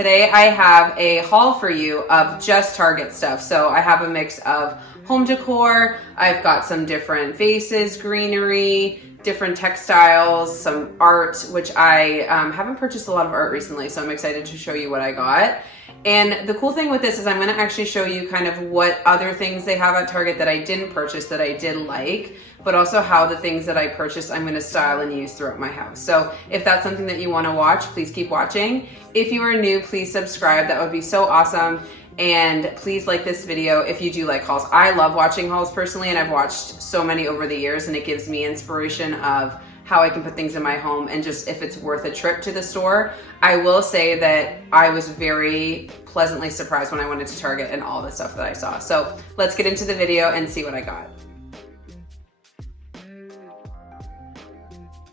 Today I have a haul for you of just Target stuff. So I have a mix of home decor, I've got some different vases, greenery, different textiles, some art, which I haven't purchased a lot of art recently, so I'm excited to show you what I got. And the cool thing with this is I'm gonna actually show you kind of what other things they have at Target that I didn't purchase that I did like, but also how the things that I purchased I'm gonna style and use throughout my house. So if that's something that you wanna watch, please keep watching. If you are new, please subscribe, that would be so awesome. And please like this video if you do like hauls. I love watching hauls personally, and I've watched so many over the years, and it gives me inspiration of how I can put things in my home and just if it's worth a trip to the store. I will say that I was very pleasantly surprised when I went into Target and all the stuff that I saw. So let's get into the video and see what I got.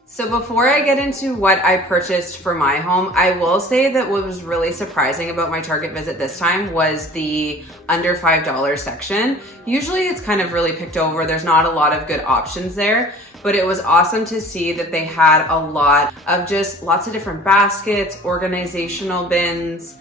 So before I get into what I purchased for my home, I will say that what was really surprising about my Target visit this time was the under $5 section. Usually it's kind of really picked over. There's not a lot of good options there, but it was awesome to see that they had a lot of just lots of different baskets, organizational bins,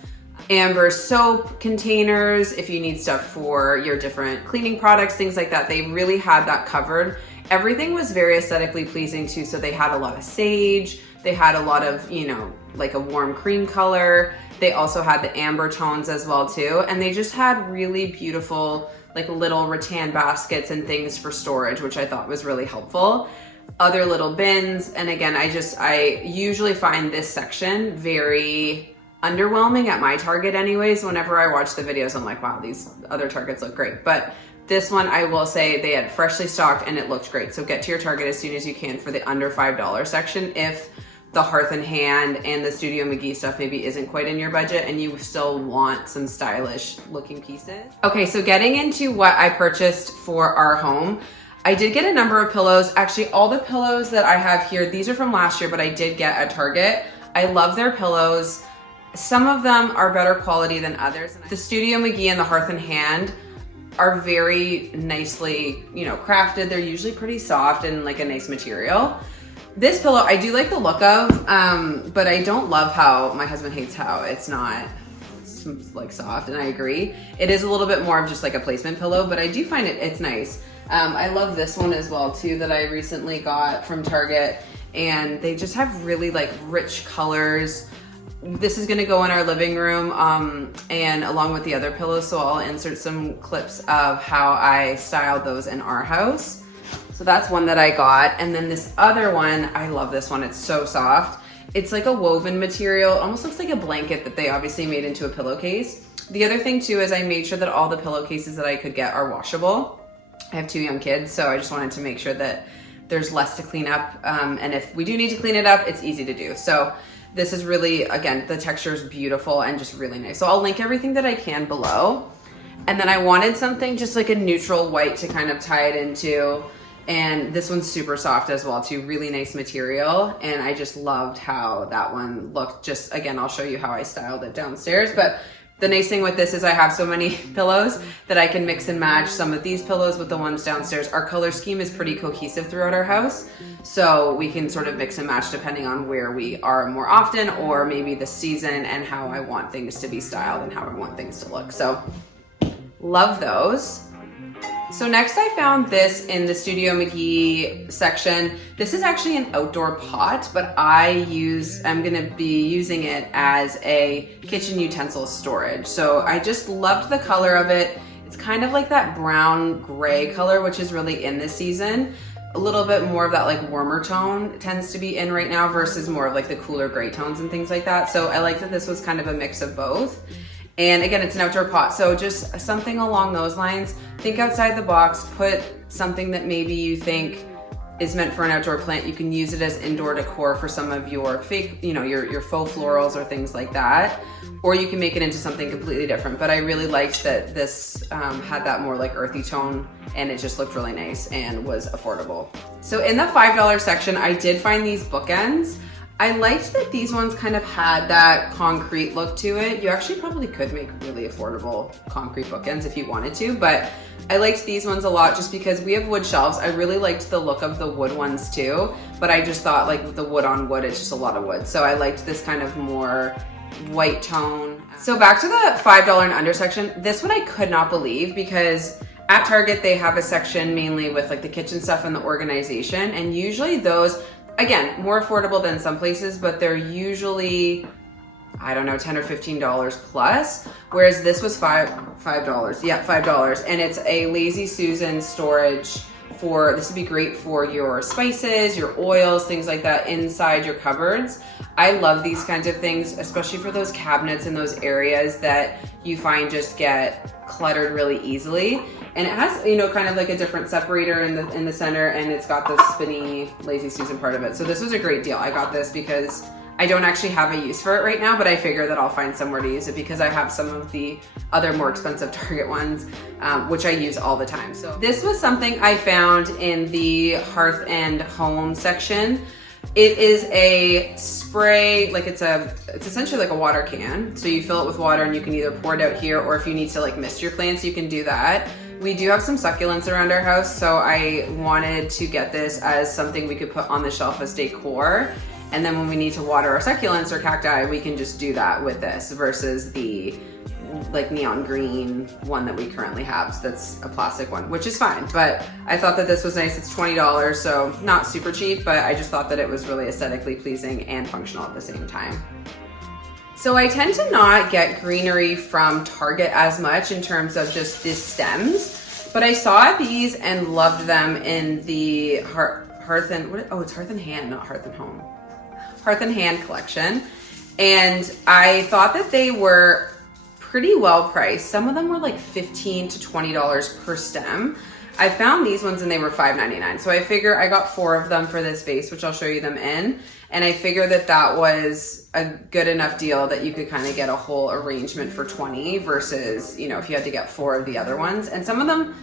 amber soap containers, if you need stuff for your different cleaning products, things like that. They really had that covered. Everything was very aesthetically pleasing too. So they had a lot of sage. They had a lot of, you know, like a warm cream color. They also had the amber tones as well too. And they just had really beautiful, like little rattan baskets and things for storage, which I thought was really helpful. Other little bins. And again, I usually find this section very underwhelming at my Target anyways. Whenever I watch the videos, I'm like, wow, these other Targets look great. But this one, I will say they had freshly stocked and it looked great. So get to your Target as soon as you can for the under $5 section if the Hearth and Hand and the Studio Mcgee stuff maybe isn't quite in your budget and you still want some stylish looking pieces. Okay, so getting into what I purchased for our home, I did get a number of pillows. Actually, all the pillows that I have here, these are from last year, but I did get at Target. I love their pillows. Some of them are better quality than others. The Studio Mcgee and the Hearth and Hand are very nicely, you know, crafted. They're usually pretty soft and like a nice material. This pillow, I do like the look of, but I don't love how, my husband hates how it's not like soft, and I agree. It is a little bit more of just like a placement pillow, but I do find it's nice. I love this one as well too that I recently got from Target, and they just have really like rich colors. This is gonna go in our living room and along with the other pillows, so I'll insert some clips of how I styled those in our house. So that's one that I got. And then this other one, I love this one, it's so soft. It's like a woven material, it almost looks like a blanket that they obviously made into a pillowcase. The other thing too is I made sure that all the pillowcases that I could get are washable. I have 2 young kids, so I just wanted to make sure that there's less to clean up. And if we do need to clean it up, it's easy to do. So this is really, again, the texture is beautiful and just really nice. So I'll link everything that I can below. And then I wanted something just like a neutral white to kind of tie it into. And this one's super soft as well too, really nice material. And I just loved how that one looked. Just, again, I'll show you how I styled it downstairs. But the nice thing with this is I have so many pillows that I can mix and match some of these pillows with the ones downstairs. Our color scheme is pretty cohesive throughout our house, so we can sort of mix and match depending on where we are more often, or maybe the season and how I want things to be styled and how I want things to look. So love those. So next I found this in the Studio Mcgee section. This is actually an outdoor pot, but I'm gonna be using it as a kitchen utensil storage. So I just loved the color of it. It's kind of like that brown gray color, which is really in this season. A little bit more of that like warmer tone tends to be in right now versus more of like the cooler gray tones and things like that. So I like that this was kind of a mix of both. And again, it's an outdoor pot, so just something along those lines. Think outside the box, put something that maybe you think is meant for an outdoor plant. You can use it as indoor decor for some of your fake, you know, your faux florals or things like that. Or you can make it into something completely different. But I really liked that this had that more like earthy tone, and it just looked really nice and was affordable. So in the $5 section, I did find these bookends. I liked that these ones kind of had that concrete look to it. You actually probably could make really affordable concrete bookends if you wanted to, but I liked these ones a lot just because we have wood shelves. I really liked the look of the wood ones too, but I just thought like with the wood on wood, it's just a lot of wood. So I liked this kind of more white tone. So back to the $5 and under section. This one I could not believe because at Target they have a section mainly with like the kitchen stuff and the organization, and usually those, again, more affordable than some places, but they're usually, I don't know, $10 or $15 plus, whereas this was $5. Yeah, $5. And it's a Lazy Susan storage for, this would be great for your spices, your oils, things like that inside your cupboards. I love these kinds of things, especially for those cabinets in those areas that you find just get cluttered really easily. And it has, you know, kind of like a different separator in the center, and it's got this spinny Lazy Susan part of it. So this was a great deal. I got this because I don't actually have a use for it right now, but I figure that I'll find somewhere to use it because I have some of the other more expensive Target ones, which I use all the time. So this was something I found in the Hearth and Home section. It is a spray, like it's essentially like a water can. So you fill it with water and you can either pour it out here, or if you need to like mist your plants, you can do that. We do have some succulents around our house, so I wanted to get this as something we could put on the shelf as decor. And then when we need to water our succulents or cacti, we can just do that with this versus the like neon green one that we currently have. So that's a plastic one, which is fine. But I thought that this was nice. It's $20, so not super cheap, but I just thought that it was really aesthetically pleasing and functional at the same time. So I tend to not get greenery from Target as much in terms of just the stems, but I saw these and loved them in the Hearth and, it's Hearth and Hand, not Hearth and Home. Hearth and Hand collection. And I thought that they were pretty well priced. Some of them were like $15 to $20 per stem. I found these ones and they were $5.99. So I figure I got 4 of them for this vase, which I'll show you them in. And I figure that that was a good enough deal that you could kind of get a whole arrangement for $20 versus, you know, if you had to get 4 of the other ones. And some of them,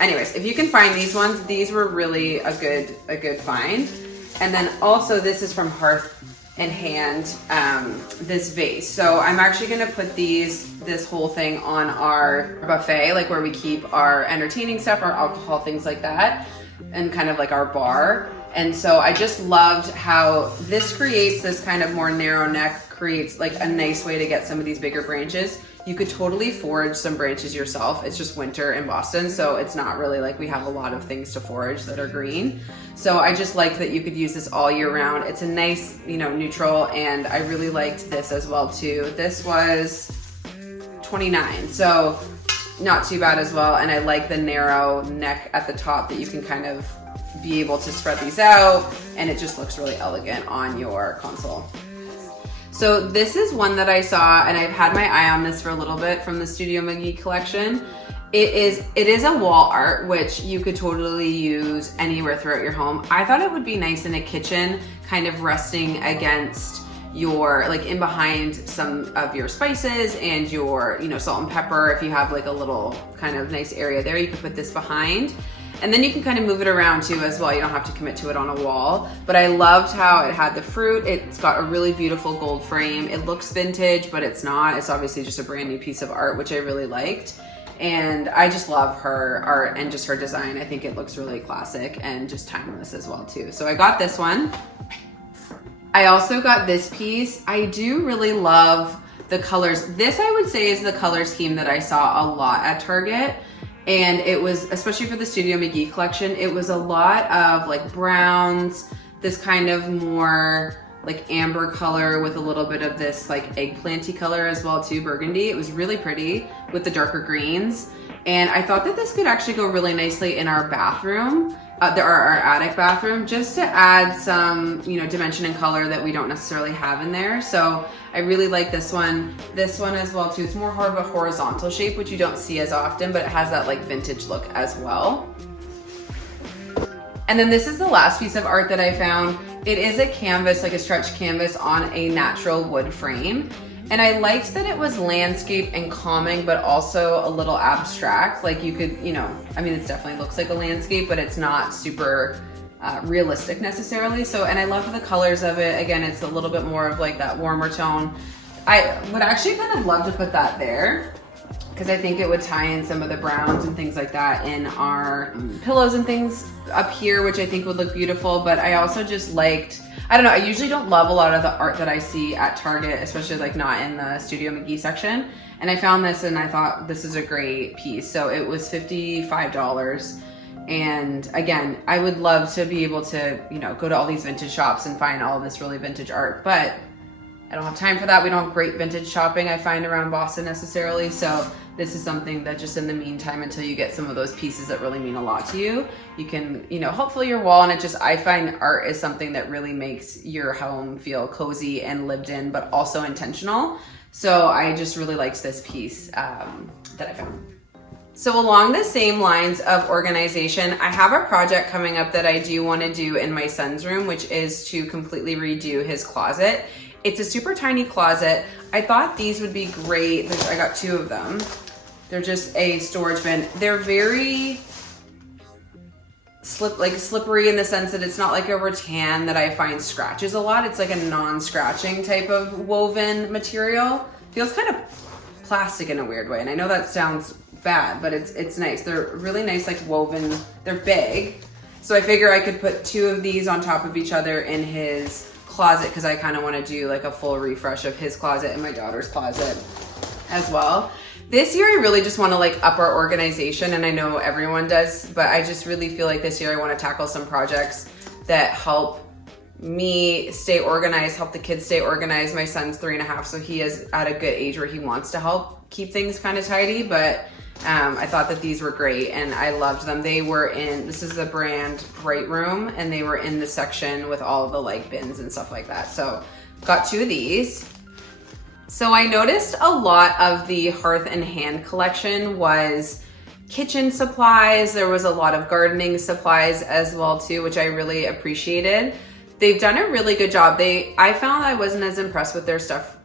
anyways, if you can find these ones, these were really a good find. And then also this is from Hearth and Hand, this vase. So I'm actually gonna put this whole thing on our buffet, like where we keep our entertaining stuff, our alcohol, things like that, and kind of like our bar. And so I just loved how this creates this kind of more narrow neck, creates like a nice way to get some of these bigger branches. You could totally forage some branches yourself. It's just winter in Boston, so it's not really like we have a lot of things to forage that are green. So I just like that you could use this all year round. It's a nice, you know, neutral, and I really liked this as well too. This was $29, so not too bad as well. And I like the narrow neck at the top that you can kind of be able to spread these out, and it just looks really elegant on your console. So this is one that I saw, and I've had my eye on this for a little bit, from the Studio Mcgee collection. It is a wall art, which you could totally use anywhere throughout your home. I thought it would be nice in a kitchen, kind of resting against your, like in behind some of your spices and your, you know, salt and pepper. If you have like a little kind of nice area there, you could put this behind. And then you can kind of move it around too as well. You don't have to commit to it on a wall. But I loved how it had the fruit. It's got a really beautiful gold frame. It looks vintage, but it's not. It's obviously just a brand new piece of art, which I really liked. And I just love her art and just her design. I think it looks really classic and just timeless as well too. So I got this one. I also got this piece. I do really love the colors. This I would say is the color scheme that I saw a lot at Target. And it was, especially for the Studio Mcgee collection, it was a lot of like browns, this kind of more like amber color with a little bit of this like eggplanty color as well too, burgundy. It was really pretty with the darker greens. And I thought that this could actually go really nicely in our bathroom, our attic bathroom, just to add some, you know, dimension and color that we don't necessarily have in there. So I really like this one as well too. It's more of a horizontal shape, which you don't see as often, but it has that like vintage look as well. And then this is the last piece of art that I found. It is a canvas, like a stretch canvas on a natural wood frame. And I liked that it was landscape and calming, but also a little abstract. Like you could, you know, I mean, it definitely looks like a landscape, but it's not super realistic necessarily. So, and I love the colors of it. Again, it's a little bit more of like that warmer tone. I would actually kind of love to put that there, because I think it would tie in some of the browns and things like that in our pillows and things up here, which I think would look beautiful. But I also just liked, I don't know, I usually don't love a lot of the art that I see at Target, especially like not in the Studio Mcgee section. And I found this and I thought this is a great piece. So it was $55. And again, I would love to be able to, you know, go to all these vintage shops and find all this really vintage art, but I don't have time for that. We don't have great vintage shopping, I find, around Boston necessarily. So this is something that just in the meantime, until you get some of those pieces that really mean a lot to you, you can, you know, hopefully your wall. And it just, I find art is something that really makes your home feel cozy and lived in, but also intentional. So I just really liked this piece that I found. So along the same lines of organization, I have a project coming up that I do want to do in my son's room, which is to completely redo his closet. It's a super tiny closet. I thought these would be great. I got 2 of them. They're just a storage bin. They're very slippery in the sense that it's not like a rattan that I find scratches a lot. It's like a non-scratching type of woven material. Feels kind of plastic in a weird way. And I know that sounds bad, but it's nice. They're really nice, like woven. They're big. So I figure I could put 2 of these on top of each other in his closet, because I kind of want to do like a full refresh of his closet and my daughter's closet as well. This year I really just want to like up our organization, and I know everyone does, but I just really feel like this year I want to tackle some projects that help me stay organized, help the kids stay organized. My son's 3.5, so he is at a good age where he wants to help keep things kind of tidy, but I thought that these were great and I loved them. They were in, this is the brand Bright Room, and they were in the section with all of the like bins and stuff like that. So got 2 of these. So I noticed a lot of the Hearth and Hand collection was kitchen supplies. There was a lot of gardening supplies as well too, which I really appreciated. They've done a really good job. I found I wasn't as impressed with their stuff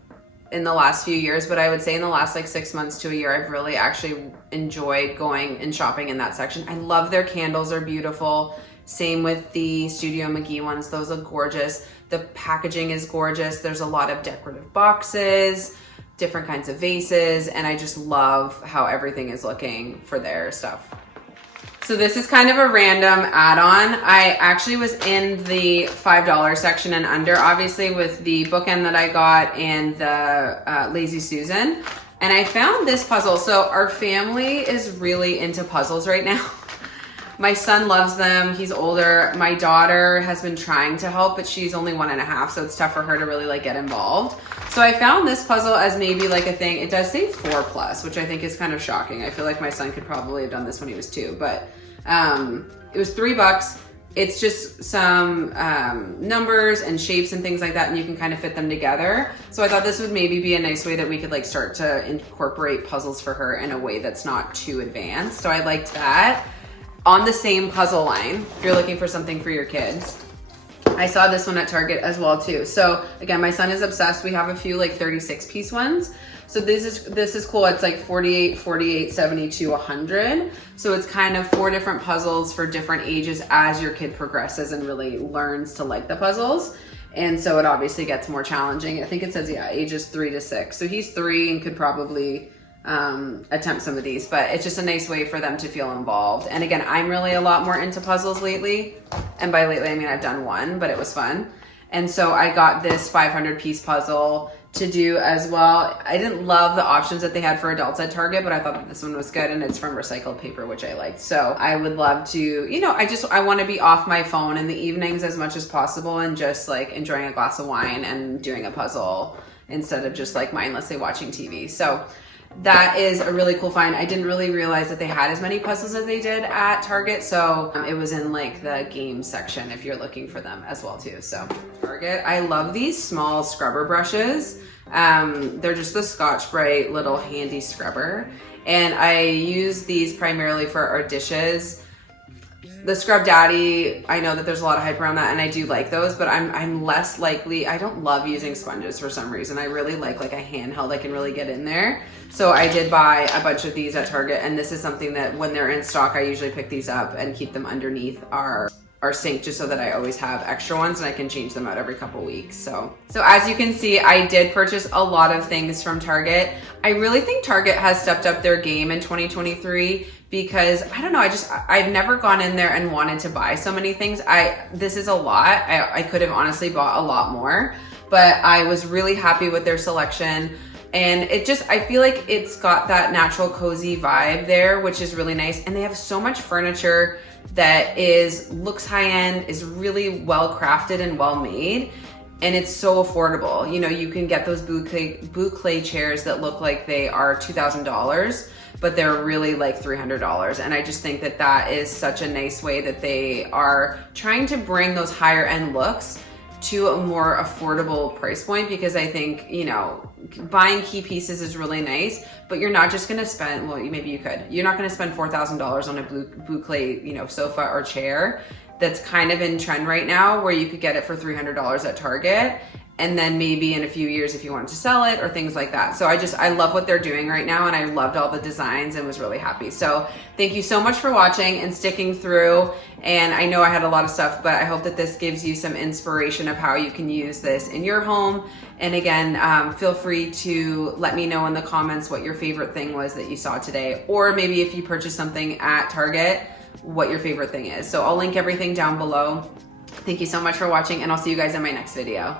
in the last few years, but I would say in the last like 6 months to a year, I've really actually enjoyed going and shopping in that section. I love their candles, are beautiful. Same with the Studio Mcgee ones. Those look gorgeous. The packaging is gorgeous. There's a lot of decorative boxes, different kinds of vases, and I just love how everything is looking for their stuff. So this is kind of a random add-on. I actually was in the $5 section and under, obviously, with the bookend that I got and the Lazy Susan. And I found this puzzle. So our family is really into puzzles right now. My son loves them. He's older. My daughter has been trying to help, but she's only 1.5, so it's tough for her to really like get involved. So I found this puzzle as maybe like a thing. It does say 4+, which I think is kind of shocking. I feel like my son could probably have done this when he was 2, but it was $3. It's just some numbers and shapes and things like that, and you can kind of fit them together. So I thought this would maybe be a nice way that we could like start to incorporate puzzles for her in a way that's not too advanced. So I liked that. On the same puzzle line, if you're looking for something for your kids, I saw this one at Target as well too. So again, my son is obsessed. We have a few like 36-piece ones. So this is cool. It's like 48, 48, 72, 100. So it's kind of 4 different puzzles for different ages as your kid progresses and really learns to like the puzzles. And so it obviously gets more challenging. I think it says, yeah, ages 3 to 6. So he's 3 and could probably attempt some of these, but it's just a nice way for them to feel involved. And again, I'm really a lot more into puzzles lately. And by lately, I mean, I've done one, but it was fun. And so I got this 500-piece puzzle to do as well. I didn't love the options that they had for adults at Target, but I thought that this one was good, and it's from recycled paper, which I liked. So I would love to, you know, I want to be off my phone in the evenings as much as possible and just like enjoying a glass of wine and doing a puzzle instead of just like mindlessly watching TV. So that is a really cool find. I didn't really realize that they had as many puzzles as they did at Target. So it was in like the game section if you're looking for them as well too. So Target, I love these small scrubber brushes. They're just the Scotch-Brite little handy scrubber. And I use these primarily for our dishes. The Scrub Daddy, I know that there's a lot of hype around that, and I do like those, but I'm less likely. I don't love using sponges for some reason. I really like a handheld I can really get in there. So I did buy a bunch of these at Target, and this is something that when they're in stock, I usually pick these up and keep them underneath our sink just so that I always have extra ones and I can change them out every couple weeks. So as you can see, I did purchase a lot of things from Target. I really think Target has stepped up their game in 2023 because I don't know, I've never gone in there and wanted to buy so many things. This is a lot. I could have honestly bought a lot more, but I was really happy with their selection. And I feel like it's got that natural cozy vibe there, which is really nice. And they have so much furniture that looks high end, is really well crafted and well made. And it's so affordable. You know, you can get those boucle chairs that look like they are $2,000, but they're really like $300. And I just think that that is such a nice way that they are trying to bring those higher end looks to a more affordable price point, because I think, you know, buying key pieces is really nice, but you're not just gonna spend, well, maybe you could, you're not gonna spend $4,000 on a boucle, you know, sofa or chair that's kind of in trend right now, where you could get it for $300 at Target. And then maybe in a few years if you wanted to sell it or things like that. So I love what they're doing right now, and I loved all the designs and was really happy. So thank you so much for watching and sticking through. And I know I had a lot of stuff, but I hope that this gives you some inspiration of how you can use this in your home. And again, feel free to let me know in the comments what your favorite thing was that you saw today, or maybe if you purchased something at Target, what your favorite thing is. So I'll link everything down below. Thank you so much for watching, and I'll see you guys in my next video.